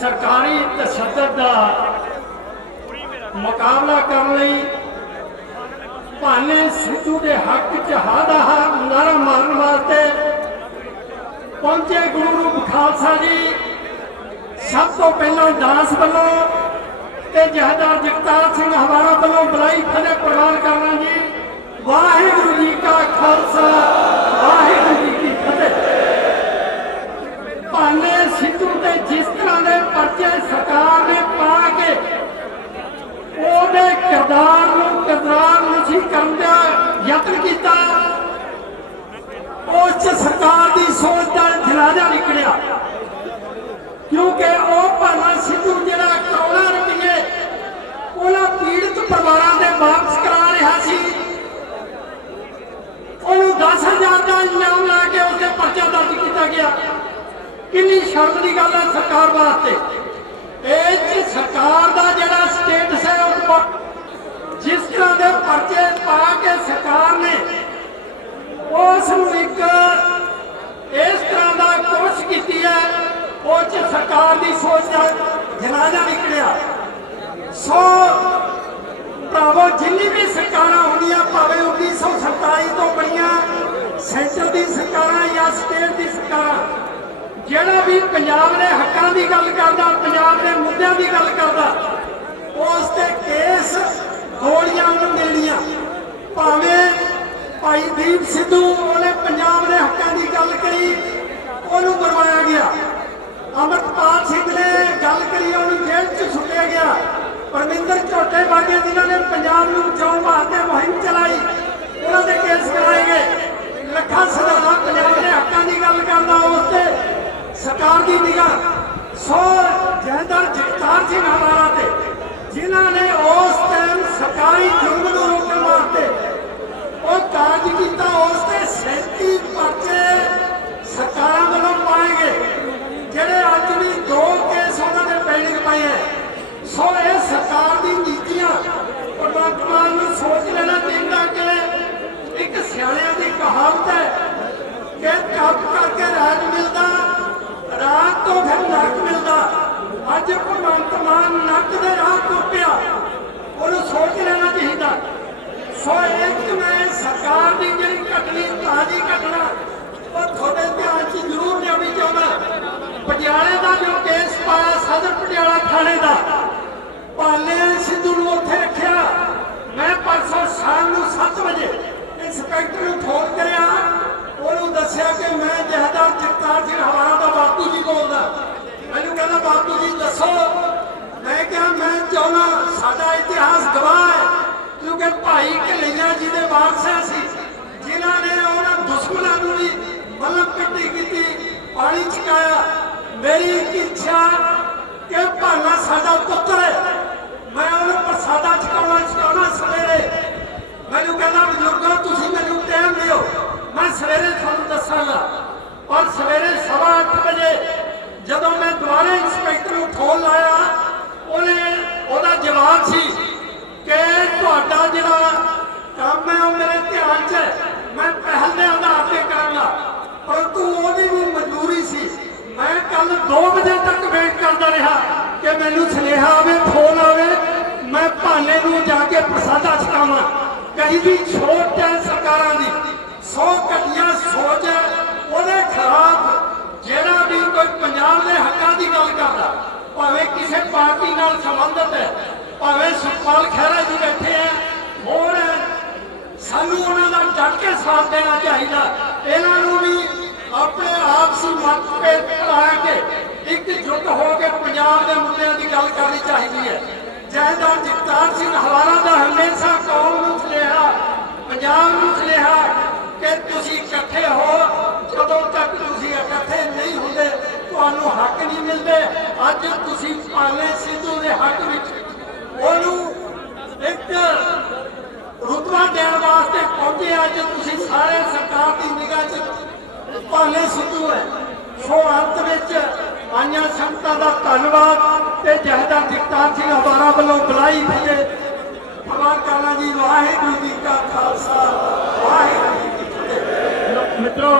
ਸਰਕਾਰੀ ਤਸ਼ੱਦਦ ਦਾ ਮੁਕਾਬਲਾ ਕਰਨ ਲਈ ਭਾਨੇ ਸਿੱਧੂ ਦੇ ਹੱਕ 'ਚ ਹਾਦਾ ਨਾਰਾ ਮਾਰਨ ਵਾਸਤੇ ਪਹੁੰਚੇ ਗੁਰੂ ਰੂਪ ਖਾਲਸਾ ਜੀ। ਸਭ ਤੋਂ ਪਹਿਲਾਂ ਦਾਸ ਵੱਲੋਂ ਤੇ ਜਹਦਾਰ ਜਗਤਾਰ ਸਿੰਘ ਹਵਾਰਾ ਵੱਲੋਂ ਬੁਲਾਈ ਫਤਿਹ ਪ੍ਰਵਾਨ ਕਰਨਾ ਜੀ। ਵਾਹਿਗੁਰੂ ਜੀ ਕਾ ਖਾਲਸਾ, ਵਾਹਿਗੁਰੂ ਜੀ ਕੀ ਫਤਿਹ। ਭਾਨੇ ਸਿੱਧੂ ਤੇ ਜਿਸ ਤਰ੍ਹਾਂ ਦੇ ਸਰਕਾਰ ਨੇ ਪਾ ਕੇ ਉਹਦੇ ਕਿਰਦਾਰ ਨੂੰ ਕਿਰਦਾਰ ਨਸ਼ੀ ਕਰਨ ਦਾ ਯਤਨ ਕੀਤਾ, ਉਸ ਚ ਸਰਕਾਰ ਦੀ ਸੋਚ ਦਾ ਜਲਾਜ਼ਾ ਨਿਕਲਿਆ। ਕਿਉਂਕਿ ਉਹ ਭਾਨਾ ਸਿੱਧੂ ਜਿਹੜਾ ਕਰੋੜਾਂ ਰੁਪਏ ਉਹਨਾਂ ਪੀੜਤ ਪਰਿਵਾਰਾਂ ਦੇ ਵਾਪਸ ਕਰਾ ਰਿਹਾ ਸੀ, ਉਹਨੂੰ 10000 ਦਾ ਇਨਾਮ ਲਾ ਕੇ ਉਹਦੇ ਪਰਚਾ ਦਰਜ ਕੀਤਾ ਗਿਆ। ਕਿੰਨੀ ਸ਼ਰਮ ਦੀ ਗੱਲ ਹੈ ਸਰਕਾਰ ਵਾਸਤੇ। ਇਹ ਚ ਸਰਕਾਰ ਦਾ ਜਿਹੜਾ ਸਟੇਟਸ ਹੈ ਉਹ ਜਿਸ ਤਰ੍ਹਾਂ ਦੇ ਪਰਚੇ ਪਾ ਕੇ ਸਰਕਾਰ ਨੇ, ਉਸ ਨੂੰ ਇੱਕ ਇਸ ਤਰ੍ਹਾਂ ਦਾ ਕੋਸ਼ਿਸ਼ ਕੀਤੀ ਹੈ, ਉਹ ਚ ਸਰਕਾਰ ਦੀ ਸੋਚ ਦਾ ਜਨਾਜ਼ਾ ਨਿਕਲਿਆ। ਸੋ ਭਰਾਵੋ, ਜਿੰਨੀ ਵੀ ਸਰਕਾਰਾਂ ਹੁੰਦੀਆਂ ਭਾਵੇਂ ਜਿਹੜਾ ਵੀ ਪੰਜਾਬ ਦੇ ਹੱਕਾਂ ਦੀ ਗੱਲ ਕਰਦਾ, ਪੰਜਾਬ ਦੇ ਮੁੱਦਿਆਂ ਦੀ ਗੱਲ ਕਰਦਾ, ਉਸ ਤੇ ਕੇਸ ਗੋਲੀਆਂ ਨੂੰ ਦੇਣੀਆਂ। ਭਾਵੇਂ ਭਾਈ ਦੀਪ ਸਿੱਧੂ ਉਹਨੇ ਪੰਜਾਬ ਦੇ ਹੱਕਾਂ ਦੀ ਗੱਲ ਕਰੀ ਉਹਨੂੰ ਮਰਵਾਇਆ ਗਿਆ। ਅਮਰਪਾਲ ਸਿੰਘ ਨੇ ਗੱਲ ਕਰੀ ਉਹਨੂੰ ਜੇਲ੍ਹ 'ਚ ਸੁੱਟਿਆ ਗਿਆ। ਪਰਮਿੰਦਰ ਝੋਟੇ ਵਾਗੇ ਜਿਨ੍ਹਾਂ ਨੇ ਪੰਜਾਬ ਨੂੰ ਬਚਾਉਣ ਵਾਸਤੇ ਮੁਹਿੰਮ ਚਲਾਈ, ਉਹਨਾਂ ਦੇ ਕੇਸ ਕਰਾਏ ਗਏ ਲੱਖਾਂ ਸਦਾਰਾ ਪੰਜਾਬ ਦੇ ਹੱਕਾਂ ਦੀ ਗੱਲ ਕਰਦਾ ਉਸ ਤੇ ਸਰਕਾਰ ਦੀ ਨਿਗਾਹ ਸੋ ਜਹਦਰ ਜਗਤਾਰ ਸਿੰਘ ਹਮਾਰਾ ਤੇ ਜਿਨ੍ਹਾਂ ਨੇ ਉਹ ਅੱਜ ਭਗਵੰਤ ਮਾਨ ਨਰਕ ਦੇ ਰਾਹ ਤੁਰ ਉਹਨੂੰ ਸੋਚ ਲੈਣਾ ਚਾਹੀਦਾ। ਸੋ ਇੱਕ ਮੈਂ ਸਰਕਾਰ ਦੀ ਜਿਹੜੀ ਘਟਨੀ, ਤਾਜੀ ਘਟਨਾ, ਉਹ ਤੁਹਾਡੇ ਧਿਆਨ 'ਚ ਜ਼ਰੂਰ ਲਿਆਉਣੀ ਚਾਹੁੰਦਾ। ਪਟਿਆਲੇ ਦਾ ਜੋ ਕੇਸ ਪਾਇਆ, ਸਦਰ ਪਟਿਆਲਾ ਥਾਣੇ ਦਾ ਪਾਲੇ ਸਿੱਧੂ ਨੂੰ ਉੱਥੇ ਰੱਖਿਆ। ਮੈਂ ਪਰਸੋਂ ਸ਼ਾਮ ਨੂੰ 7 ਵਜੇ ਇੰਸਪੈਕਟਰ ਨੂੰ ਫੋਨ ਕਰਿਆ। ਉਹਨੂੰ ਦੱਸਿਆ ਕਿ ਮੈਂ ਜਹਦਾਰ ਜਗਤਾਰ ਸਿੰਘ ਹਵਾਰਾ ਦਾ ਬਾਪੂ ਜੀ ਬੋਲਦਾ। ਮੈਨੂੰ ਕਹਿੰਦਾ ਬਾਪੂ ਜੀ ਦੱਸੋ। ਮੈਂ ਕਿਹਾ, ਮੈਂ ਚਾਹੁੰਦਾ, ਸਾਡਾ ਇਤਿਹਾਸ ਗਵਾਹ ਹੈ। ਕਿਉਂਕਿ ਭਾਈ ਕਲਈਆ ਜੀ ਦੇ ਵਾਰਸ ਸੀ, ਜਿਨ੍ਹਾਂ ਨੇ ਉਹਨਾਂ ਦੁਸ਼ਮਣਾਂ ਨੂੰ ਵੀ ਮਲਮ ਪਿੱਟੀ ਕੀਤੀ, ਪਾਣੀ ਚਕਾਇਆ ਮੇਰੀ ਇੱਕ ਇੱਛਾ ਕਿ ਭਾਨਾ ਸਾਡਾ ਪੁੱਤਰ ਹੈ। ਮੈਂ ਉਹਨੂੰ ਪ੍ਰਸਾਦਾ ਚਕਾਉਣਾ ਚਕਾਉਣਾ ਸਵੇਰੇ ਮੈਨੂੰ ਕਹਿੰਦਾ ਬਜ਼ੁਰਗੋ ਤੁਸੀਂ ਮੈਨੂੰ ਟਾਈਮ ਦਿਓ ਮੈਂ ਸਵੇਰੇ ਤੁਹਾਨੂੰ ਦੱਸਾਂਗਾ ਔਰ ਸਵੇਰੇ ਸਵਾ ਅੱਠ ਵਜੇ ਜਦੋਂ ਮੈਂ ਦੁਬਾਰੇ ਇੰਸਪੈਕਟਰ ਨੂੰ ਫੋਨ ਲਾਇਆ ਉਹਨੇ ਉਹਦਾ ਜਵਾਬ ਸੀ ਕਿ ਤੁਹਾਡਾ ਜਿਹੜਾ ਕੰਮ ਹੈ ਉਹ ਮੇਰੇ ਧਿਆਨ 'ਚ ਹੈ ਮੈਂ ਪਹਿਲ ਦੇ ਆਧਾਰ ਤੇ ਕਰਾਂਗਾ ਪਰੰਤੂ ਉਹਦੀ ਵੀ ਮਜਬੂਰੀ ਸੀ ਮੈਂ ਕੱਲ 2 ਵਜੇ ਤੱਕ ਵੇਟ ਕਰਦਾ ਰਿਹਾ ਕਿ ਮੈਨੂੰ ਸੁਨੇਹਾ ਆਵੇ ਫੋਨ ਆਵੇ, ਮੈਂ ਭਾਨੇ ਨੂੰ ਜਾ ਕੇ ਪ੍ਰਸਾਦਾ ਛਕਾਵਾਂ। ਕਹੀ ਵੀ ਛੋਟ ਹੈ ਸਰਕਾਰਾਂ ਦੀ, ਸੋ ਘਟੀਆ ਸੋਚ ਹੈ, ਉਹਦੇ ਖਿਲਾਫ ਜਿਹੜਾ ਵੀ ਕੋਈ ਪੰਜਾਬ ਦੇ ਹੱਕਾਂ ਦੀ ਗੱਲ ਕਰਦਾ, ਭਾਵੇਂ ਕਿਸੇ ਪਾਰਟੀ ਨਾਲ ਸੰਬੰਧਿਤ ਹੈ, ਭਾਵੇਂ ਸੁਖਪਾਲ ਖਹਿਰਾ ਜੀ ਬੈਠੇ ਹੈ, ਹੋਰ ਸਾਨੂੰ ਉਹਨਾਂ ਦਾ ਡਟ ਕੇ ਸਾਥ ਦੇਣਾ ਚਾਹੀਦਾ। ਇਹਨਾਂ ਨੂੰ ਵੀ ਆਪਣੇ ਆਪਸੀ ਮਤਭੇਦ ਭੁਲਾ ਕੇ ਇੱਕ ਜੁੱਟ ਹੋ ਕੇ ਪੰਜਾਬ ਦੇ ਮੁੱਦਿਆਂ ਦੀ ਗੱਲ ਕਰਨੀ ਚਾਹੀਦੀ ਹੈ। ਜੈਦਾਰ ਜਗਤਾਰ ਸਿੰਘ ਹਵਾਰਾ ਦਾ ਹਮੇਸ਼ਾ ਕੌਮ ਨੂੰ ਸੁਨੇਹਾ, ਪੰਜਾਬ ਨੂੰ ਸੁਨੇਹਾ ਕਿ ਤੁਸੀਂ ਇਕੱਠੇ ਹੋ। ਜਦੋਂ ਤੱਕ ਤੁਸੀਂ ਇਕੱਠੇ ਨਹੀਂ ਹੁੰਦੇ, ਤੁਹਾਨੂੰ ਹੱਕ ਨਹੀਂ ਮਿਲਦੇ। ਅੱਜ ਤੁਸੀਂ ਪਾਲੇ ਸਿੱਧੂ ਦੇ ਹੱਕ ਵਿੱਚ ਉਹਨੂੰ ਇੱਕ ਰੁਤਬਾ ਦੇਣ ਵਾਸਤੇ ਪਹੁੰਚੇ ਅੱਜ ਤੁਸੀਂ ਸਾਰੇ ਸਰਕਾਰ ਦੀ ਨਿਗਾਹ 'ਚ ਭਾਲੇ ਸਿੱਧੂ ਹੈ। ਸੋ ਅੰਤ ਵਿੱਚ ਆਈਆਂ ਸੰਤਾਂ ਦਾ ਧੰਨਵਾਦ ਤੇ ਜਹਦਾ ਜਗਤਾਰ ਸਿੰਘ ਹਵਾਰਾ ਵੱਲੋਂ ਬੁਲਾਈ ਫਤਿਹ ਫਰਮਾਨ ਕਰਨਾ ਜੀ, ਵਾਹਿਗੁਰੂ ਜੀ ਕਾ ਖਾਲਸਾ।